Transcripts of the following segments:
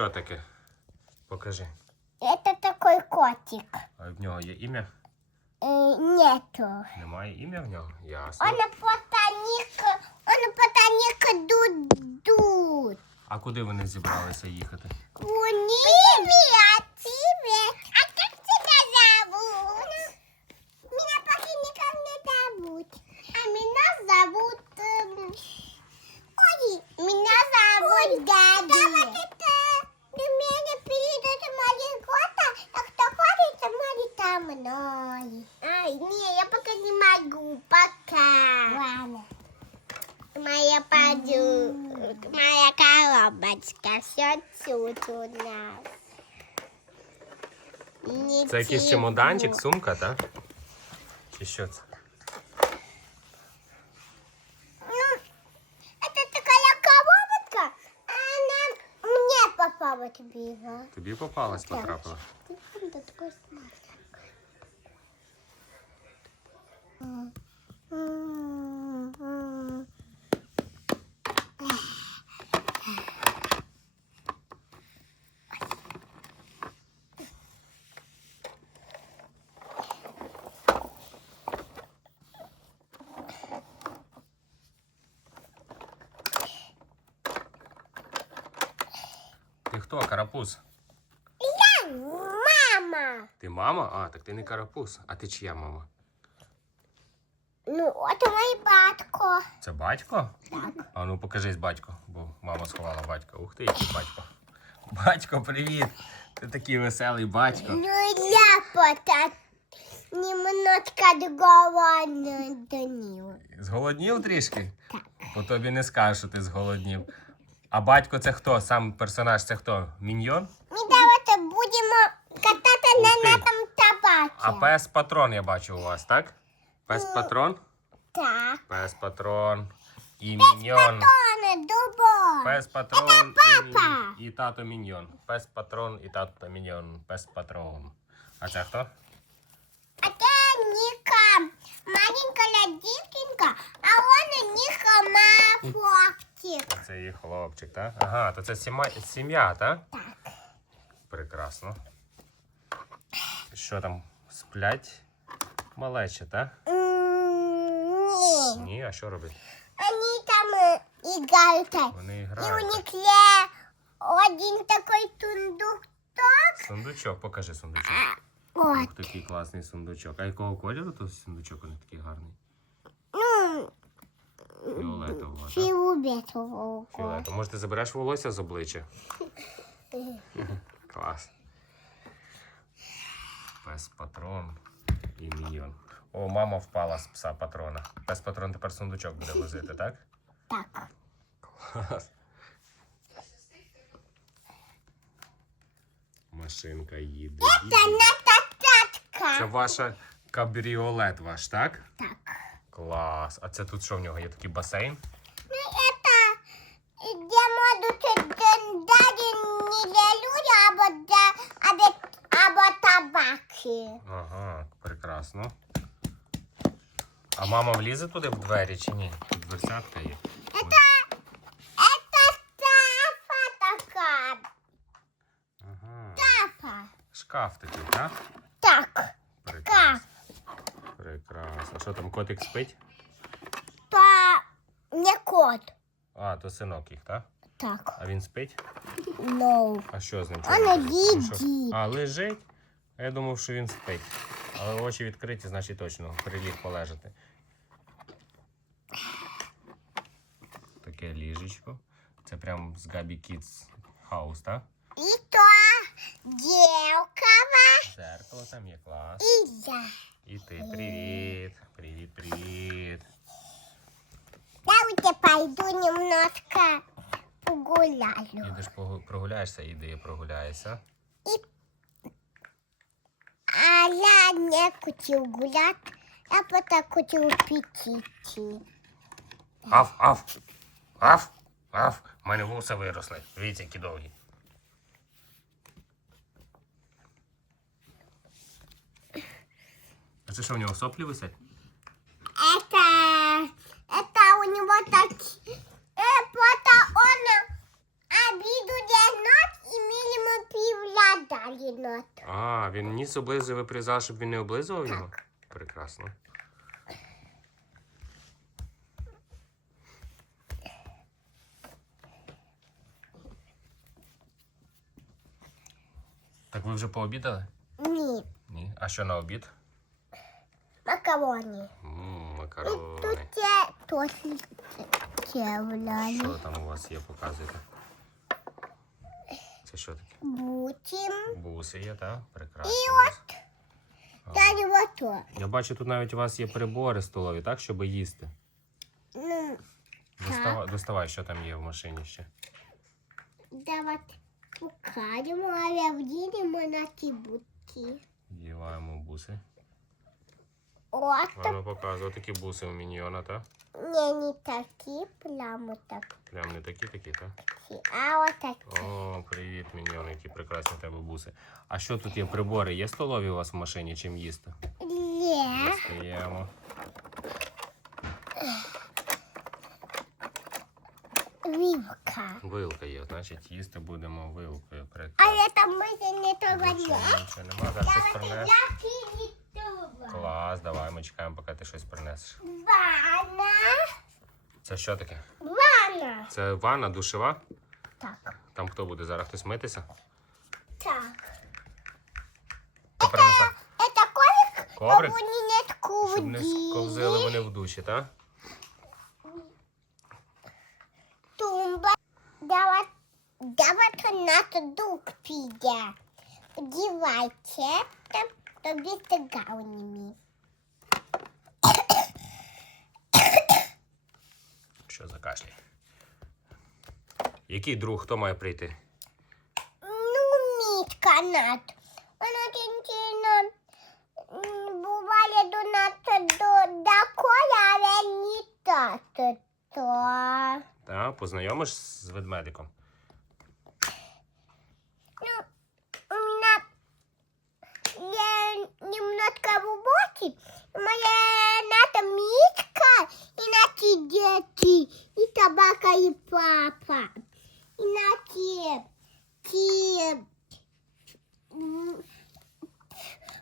Що таке? Покажи. Это такой котик. А в нього є ім'я? Э, нету. Немає ім'я в нього? Ясно. Он ботаник, он ботаник тут. А куди вони зібралися їхати? Привет, привет. А Моя поду, моя коробочка, все тут у нас. Не Це якийсь чемоданчик, сумка, так? Чи що це? Ну, это такая коробочка, а она мне попалась била. Тобі попалась, потрапила. Ты там да такой. Хто, карапуз? Я мама. Ти мама? А, так ти не карапуз. А ти чия мама? Ну, это мой батько. Це батько? Так. А ну покажись батько, бо мама сховала батька. Ух ти, який батько. Батько, привіт! Ти такий веселий батько. Ну, я пота немножко Данила. Зголоднів трішки? По тобі не скажеш, що ти зголоднів. А батько це хто? Сам персонаж це хто? Міньйон? Ми давайте будемо катати Ух на, ти. на там табаці. А пес патрон я бачу у вас, так? Пес патрон? Так. Пес патрон і міньйон. Тоне, дубо. Пес патрон і, папа. і тато міньйон. Пес патрон і тато міньйон. Пес патрон. А це хто? А це Ніка, маленька дівчинка, а вона Ніка має хлопчик. Хлопчик, так? Ага, то це сім'я, так? Так. Прекрасно. Що там? Сплять? Малече, так? Ні. Ні, а що робить? Вони там е, іграють. Вони І у них є один такий сундук. Сундучок, покажи сундучок. От. Такий класний сундучок. А якого кольору той сундучок? Він такий гарний. Фіолетового, так? фіолетового. Фіолетового. Може, ти забереш волосся з обличчя? Клас. Пес патрон і міньйон. О, мама впала з пса патрона. Пес патрон тепер сундучок буде возити, так? Так. Клас. Машинка їде. їде. Це ваша кабріолет ваш, так? Так. Клас. А це тут що в нього? Є такий басейн? Ну, это где можуть дати не для людей, або для або, або табаки. Ага, прекрасно. А мама влізе туди в двері чи ні? Тут дверцятка є. Это, это тафа така. Ага. Тафа. Шкаф такий, так? Так. Прекрасно. Що там, котик спить? Та не кот. А, то синок їх, так? Так. А він спить? No. А що з ним? А Чого на він спить? Ну. А, лежить? А я думав, що він спить. Але очі відкриті, значить точно приліг полежати. Таке ліжечко. Це прям з Габі Kids House, так? І то дівкава. Зеркало там є клас. І я. І ти привіт. Привіт, привіт. Давайте пойду немножко погуляю. Ідеш погу- прогуляєшся, іди прогуляєшся. А я не хотів гуляти, я просто хотів піти. Аф, аф, аф, аф. У мене вуса виросли. Дивіться, які довгі. А це що в нього соплі висять? Это у него так, э, просто он обиду для ног, и мы далі нот. А, він ніс облизує, ви призав, щоб він не облизував його? Прекрасно. Так ви вже пообідали? Ні, Ні. А що на обід? макароні. Макарони. Що там у вас є, показуйте. Це що таке? Бутім. Буси є, так? Прекрасно. І от ото. Я бачу, тут навіть у вас є прибори столові, так, щоб їсти. Ну, Достава... Доставай, що там є в машині ще. давайте покажемо, але вдінемо на ті бутки. Діваємо буси. От, Воно показує такі буси у міньйона, так? не, не такі, прямо такі, Прям не такі, такі, так? Такі, а от такі. О, привіт, міньйон, які прекрасні в тебе буси. А що тут є прибори? Є столові у вас в машині, чим їсти? Є. Достаємо. Вівка. Вилка є, значить їсти будемо вилкою. Прекрасно. Але там може не то Нічого, нічого нема, зараз щось принес. Я підітова. Клас, давай, ми чекаємо, поки ти щось принесеш. Ванна. Це що таке? Ванна. Це ванна душева? Так. Там хто буде зараз хтось митися? Так. Принесе? Это коврик? Коврик? Бабуні нет Щоб не сковзили вони в душі, так? Тумба. Давай, давайте на дух піде. Одівайте, там тобі тигауніми. Що за кашляй? Який друг, хто має прийти? Ну, мітка над. Вона тінтіно буває до нас до, до коля, але не тато. То. Та, познайомиш з ведмедиком? Ну, у меня я немножко в работе. Табака, и папа. И наши те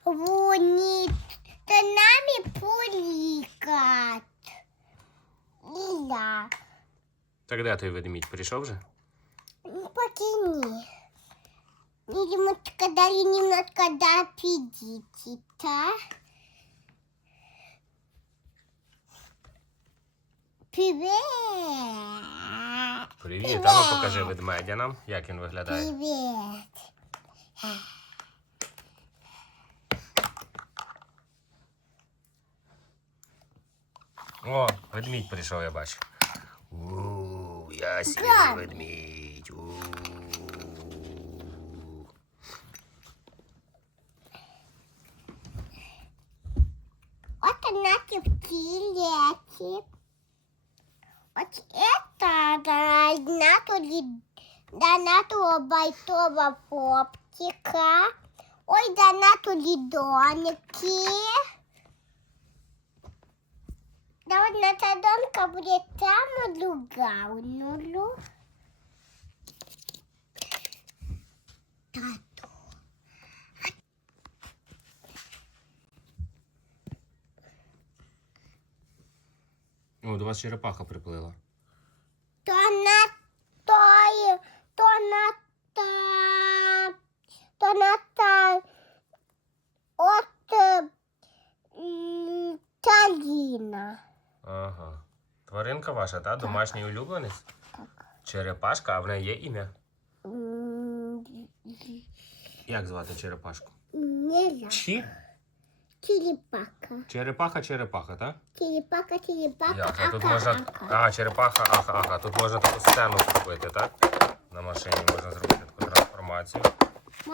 вони за нами полікать. І я. Так де той ведмідь? Прийшов вже? Ну, Поки ні. Видимо, дали немножко до аппетита. Привет. Привіт, а ну покажи ведмедя нам, як він виглядає. Привет. О, ведмідь прийшов, я бачу. У, я сірий ведмідь. У. Вот наши скелеты. Вот это донату байтова поптика. Ой, донату лідонки. Да вот на донка будет там а другая нулю. Так. О, до вас черепаха приплила. Та, от Таліна. Ага. Тваринка ваша, та? Домашній улюбленець? Так. Черепашка, а в неї є ім'я? Як звати черепашку? Не знаю. Чі? Черепаха. Черепаха, черепаха, так? Черепаха, черепаха, Ясно. Тут ака, можна. ака. А, черепаха, ага, ага. Тут можна таку сцену зробити, так? На машині можна зробити таку трансформацію.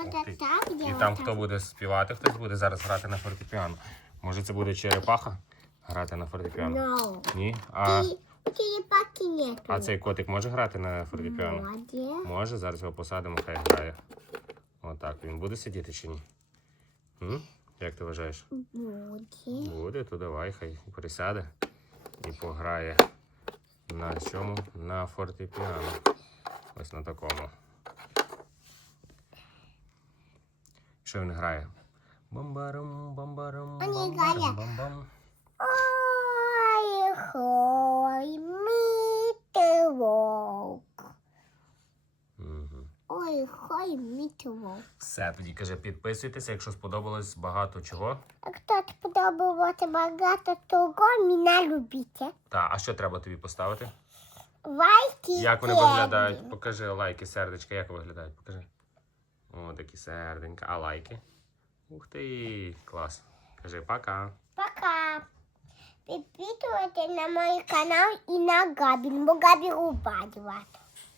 Ти. так І там хто буде співати, хтось буде зараз грати на фортепіано. Може це буде черепаха грати на фортепіано? No. Ні? А, черепахи нету. а цей котик може грати на фортепіано? Молодець. Може, зараз його посадимо, хай грає. Отак. Він буде сидіти чи ні? М? Як ти вважаєш? Буде. Буде, то давай, хай присяде і пограє на чому? На фортепіано. Ось на такому. Що він грає? А ні, бомбам. Ой, хой, мій вовк. Ой, хой, мій вовк. Все, тоді каже, підписуйтеся, якщо сподобалось багато чого. А хто сподобалося багато того, мене любите. Та, а що треба тобі поставити? Лайки. Як вони виглядають? Покажи лайки, сердечка, як виглядають? Покажи. О, такі серденька. А лайки? Ух ти, клас. Кажи пока. Пока. Підписуйтесь на мій канал і на Габін, бо Габі рубать вас.